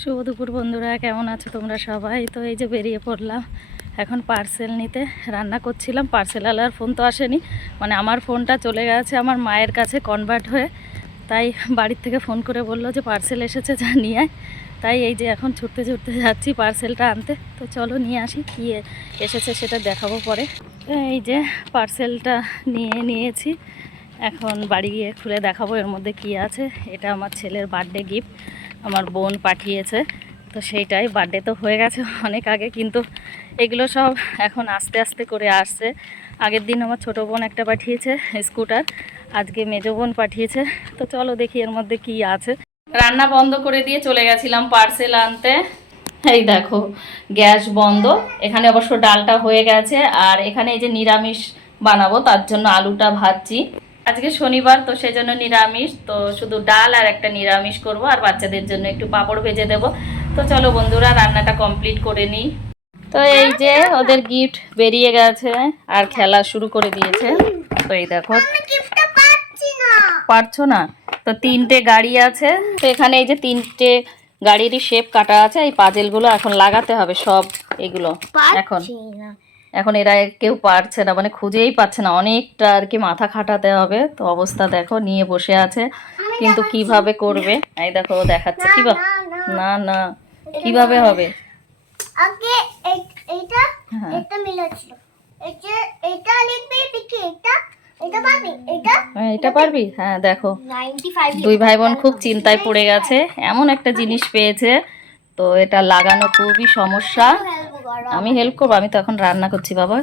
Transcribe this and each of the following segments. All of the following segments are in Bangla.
শুভ দুপুর বন্ধুরা, কেমন আছো তোমরা সবাই? তো এই যে বেরিয়ে পড়লাম, এখন পার্সেল নিতে রান্না করছিলাম। পার্সেলওয়ালার ফোন তো আসেনি মানে আমার ফোনটা চলে গেছে আমার মায়ের কাছে কনভার্ট হয়ে। তাই বাড়ির থেকে ফোন করে বলল যে পার্সেল এসেছে যা নিয়ে আয়। তাই এই যে এখন ছুটতে ছুটতে যাচ্ছি পার্সেলটা আনতে। তো চলো নিয়ে আসি, কী এসেছে সেটা দেখাবো পরে। এই যে পার্সেলটা নিয়ে নিয়েছি। এখন বাড়ি গিয়ে খুলে দেখাবো এর মধ্যে কি আছে। এটা আমার ছেলের বার্থডে গিফট আমার বোন পাঠিয়েছে। তো সেইটাই বার্থডে তো হয়ে গেছে অনেক আগে, কিন্তু এগুলো সব এখন আস্তে আস্তে করে আসছে। আগের দিন আমার ছোটো বোন একটা পাঠিয়েছে স্কুটার আজকে মেজো বোন পাঠিয়েছে। তো চলো দেখি এর মধ্যে কি আছে। রান্না বন্ধ করে দিয়ে চলে গেছিলাম পার্সেল আনতে। এই দেখো, গ্যাস বন্ধ, এখানে অবশ্য ডালটা হয়ে গেছে। আর এখানে এই যে নিরামিষ বানাবো, তার জন্য আলুটা ভাজছি। আজকে শনিবার তো সেজন্য নিরামিষ। তো শুধু ডাল আর একটা নিরামিষ করব আর বাচ্চাদের জন্য একটু পাঁপড় ভেজে দেব। তো চলো বন্ধুরা রান্নাটা কমপ্লিট করে নিই। তো এই যে ওদের গিফট বেরিয়ে গেছে আর খেলা শুরু করে দিয়েছে। তো এই দেখো। পারছ না? তো তিনটে গাড়ি আছে। তো এখানে এই যে তিনটে গাড়িরই শেপ কাটা আছে। এই পাজেলগুলো এখন লাগাতে হবে সব এগুলো। এখন। এখন এরা কেউ পারছে না মানে খুঁজেই পাচ্ছে না। অনেকটা আর কি মাথা খাটাতে হবে। তো অবস্থা দেখো নিয়ে বসে আছে। কিন্তু কীভাবে করবে? এই দেখো ও দেখাচ্ছে। কীভাবে না না। কীভাবে হবে? আগে এইটা হ্যাঁ। এটা এটা এটা লিখবে দেখি এটা হ্যাঁ, এটা পারবি? হ্যাঁ দেখো। দুই ভাই বোন খুব চিন্তায় পড়ে গেছে। এমন একটা জিনিস পেয়েছে। তো এটা লাগানো খুবই সমস্যা। আমি হেল্প করব আমি তো এখন রান্না করছি বাবা।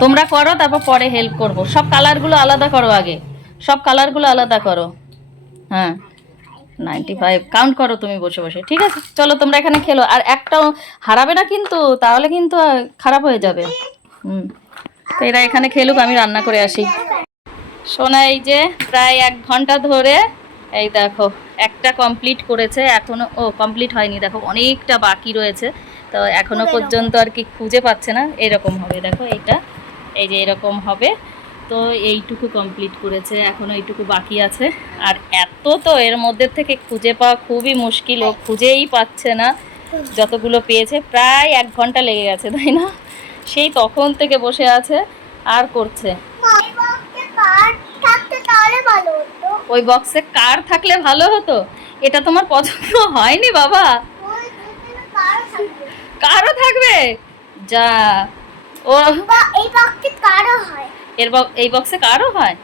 তোমরা করো তারপর পরে হেল্প করব। সব কালারগুলো আলাদা করো আগে। সব কালারগুলো আলাদা করো। হ্যাঁ। নাইনটি ফাইভ কাউন্ট করো তুমি বসে বসে ঠিক আছে? চলো তোমরা এখানে খেলো। আর একটাও হারাবে না কিন্তু তাহলে কিন্তু খারাপ হয়ে যাবে। হুম। তো এরা এখানে খেলুক আমি রান্না করে আসি। সোনা এই যে প্রায় এক ঘণ্টা ধরে এই দেখো একটা কমপ্লিট করেছে এখনও ও কমপ্লিট হয়নি। দেখো অনেকটা বাকি রয়েছে। তো এখনও পর্যন্ত আর কি খুঁজে পাচ্ছে না। এরকম হবে দেখো এইটা। এই যে এরকম হবে। তো এইটুকু কমপ্লিট করেছে এখনও এইটুকু বাকি আছে। আর এত তো এর মধ্যে থেকে খুঁজে পাওয়া খুবই মুশকিল ও খুঁজেই পাচ্ছে না। যতগুলো পেয়েছে প্রায় এক ঘণ্টা লেগে গেছে তাই না? সেই তখন থেকে বসে আছে আর করছে। ওই বক্সে কার থাকলে ভালো হতো? এটা তোমার পছন্দ হয়নি বাবা? কার্ড থাকবে? যা। ও। এই বক্সে কার্ডও হয়? এর এই বক্সে কারও হয়?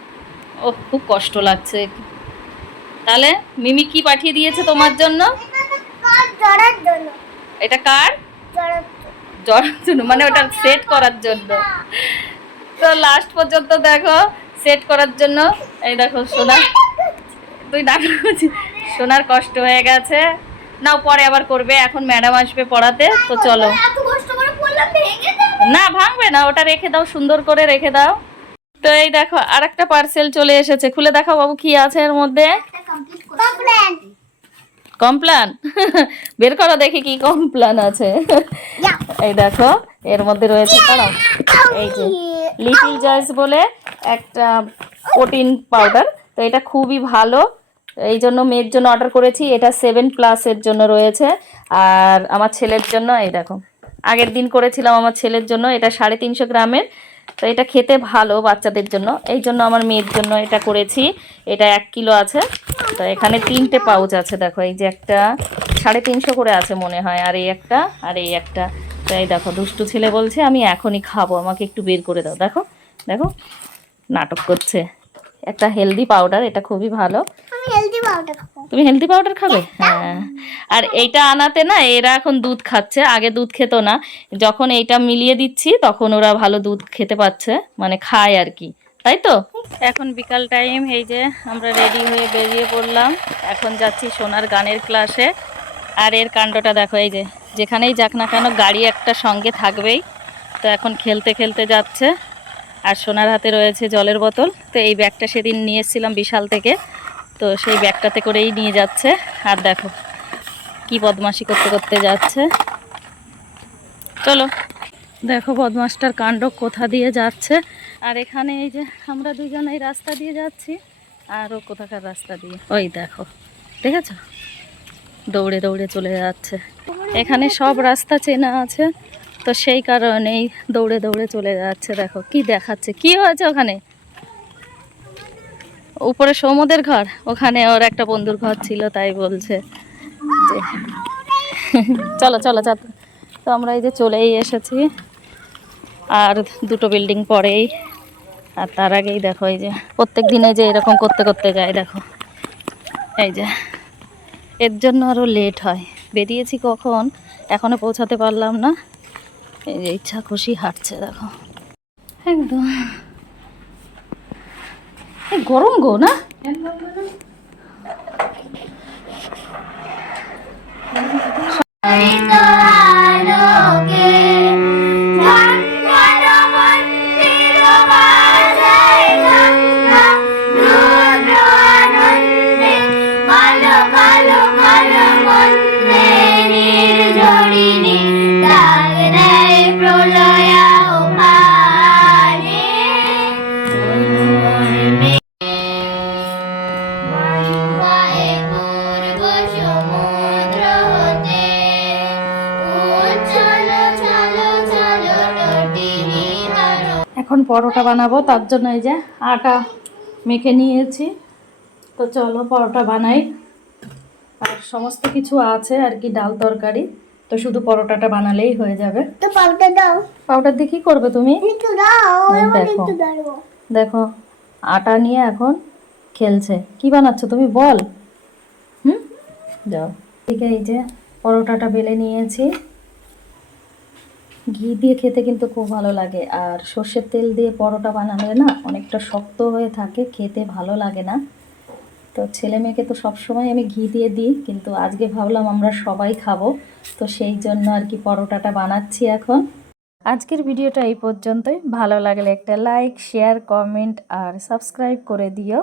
ও খুব কষ্ট লাগছে। তাহলে মিমি কি পাঠিয়ে দিয়েছে তোমার জন্য? এটা কার? জড়ার জন্য মানে ওটা সেট করার জন্য। তো লাস্ট পর্যন্ত দেখো সেট করার জন্য। এই দেখো সোনা। তুই ডাক্তার সোনার কষ্ট হয়ে গেছে। নাও পরে আবার করবে এখন ম্যাডাম আসবে পড়াতে তো চলো। না ভাঙবে না ওটা রেখে দাও সুন্দর করে রেখে দাও। তো এই দেখো আর একটা পার্সেল চলে এসেছে খুলে দেখাও বাবু কি আছে এর মধ্যে। কমপ্লেন কমপ্লান বের করো দেখি কি কমপ্লান আছে। এই দেখো এর মধ্যে রয়েছে দাঁড়াও এই যে লিটিল জয়েস বলে একটা প্রোটিন পাউডার তো এটা খুবই ভালো। এই জন্য মেয়ের জন্য অর্ডার করেছি। এটা সেভেন প্লাসের জন্য রয়েছে। আর আমার ছেলের জন্য, এই দেখো, আগের দিন করেছিলাম আমার ছেলের জন্য। এটা সাড়ে তিনশো গ্রামের। তো এটা খেতে ভালো বাচ্চাদের জন্য। এই জন্য আমার মেয়ের জন্য এটা করেছি। এটা এক কিলো আছে। তো এখানে তিনটে পাউচ আছে, দেখো, এই যে একটা। সাড়ে তিনশো করে আছে মনে হয়, আর এই একটা, আর এই একটা। তো এই দেখো, দুষ্টু ছেলে বলছে, আমি এখনই খাব, আমাকে একটু বের করে দাও। দেখো দেখো, নাটক করছে। একটা হেলদি পাউডার এটা খুবই ভালো। তুমি হেলদি পাউডার খাবে? হ্যাঁ আর এইটা আনাতে না এরা এখন দুধ খাচ্ছে আগে দুধ খেত না। যখন এইটা মিলিয়ে দিচ্ছি তখন ওরা ভালো দুধ খেতে পাচ্ছে মানে খায় আর কি। তাই তো? এখন বিকাল টাইম এই যে আমরা রেডি হয়ে বেরিয়ে পড়লাম। এখন যাচ্ছি সোনার গানের ক্লাসে আর এর কাণ্ডটা দেখো এই যে যেখানেই যাক না কেন গাড়ি একটা সঙ্গে থাকবেই। তো এখন খেলতে খেলতে যাচ্ছে। আর সোনার হাতে রয়েছে জলের বোতল। তো এই ব্যাগটা সেদিন নিয়ে এসেছিলাম বিশাল থেকে। তো সেই ব্যাগটাতে করেই নিয়ে যাচ্ছে। আর দেখো, কি বদমাশি করতে করতে যাচ্ছে। চলো, দেখো বদমাসটার কাণ্ড কোথা দিয়ে যাচ্ছে। আর এখানে এই যে আমরা দুজন এই রাস্তা দিয়ে যাচ্ছি, আর ও কোথাকার রাস্তা দিয়ে। ওই দেখো ঠিক দৌড়ে দৌড়ে চলে যাচ্ছে। এখানে সব রাস্তা চেনা আছে। তো সেই কারণেই দৌড়ে দৌড়ে চলে যাচ্ছে, দেখো কি দেখাচ্ছে, কি হয়েছে ওখানে? উপরে সৌমদের ঘর? ওখানে ওর একটা বন্ধুর ঘর ছিল, তাই বলছে যে চলো চলো চলো। তো আমরা এই যে চলেই এসেছি, আর দুটো বিল্ডিং পরেই, আর তার আগেই দেখো এই যে, প্রত্যেক দিনে যে এরকম করতে করতে যায়, দেখো। এই যে, এর জন্য আরও লেট হয়। বেরিয়েছি কখন? এখনও পৌঁছাতে পারলাম না। এই যে ইচ্ছা খুশি হাঁটছে দেখো। একদম। গরম গো না? আলোকে এখন পরোটা বানাবো তার জন্য এই যে আটা মেখে নিয়েছি। তো চলো পরোটা বানাই। আর সমস্ত কিছু আছে আর কি ডাল তরকারি। তো শুধু পরোটাটা বানালেই হয়ে যাবে। তো পাউডার দাও। পাউডার দিয়ে কী করবে তুমি? একটু দাও এই দেখো। দেখো আটা নিয়ে এখন খেলছে। কি বানাচ্ছ তুমি বল। হুম? যাও। ঠিক এই যে পরোটাটা বেলে নিয়েছি। ঘি দিয়ে খেতে কিন্তু খুব ভালো লাগে। আর সর্ষের তেল দিয়ে পরোটা বানালে না অনেকটা শক্ত হয়ে থাকে, খেতে ভালো লাগে না। তো ছেলে মেয়েকে তো সবসময় আমি ঘি দিয়ে দিই, কিন্তু আজকে ভাবলাম আমরা সবাই খাব। তো সেই জন্য আর কি পরোটাটা বানাচ্ছি এখন। আজকের ভিডিওটা এই পর্যন্তই। ভালো লাগলে একটা লাইক, শেয়ার, কমেন্ট আর সাবস্ক্রাইব করে দিও।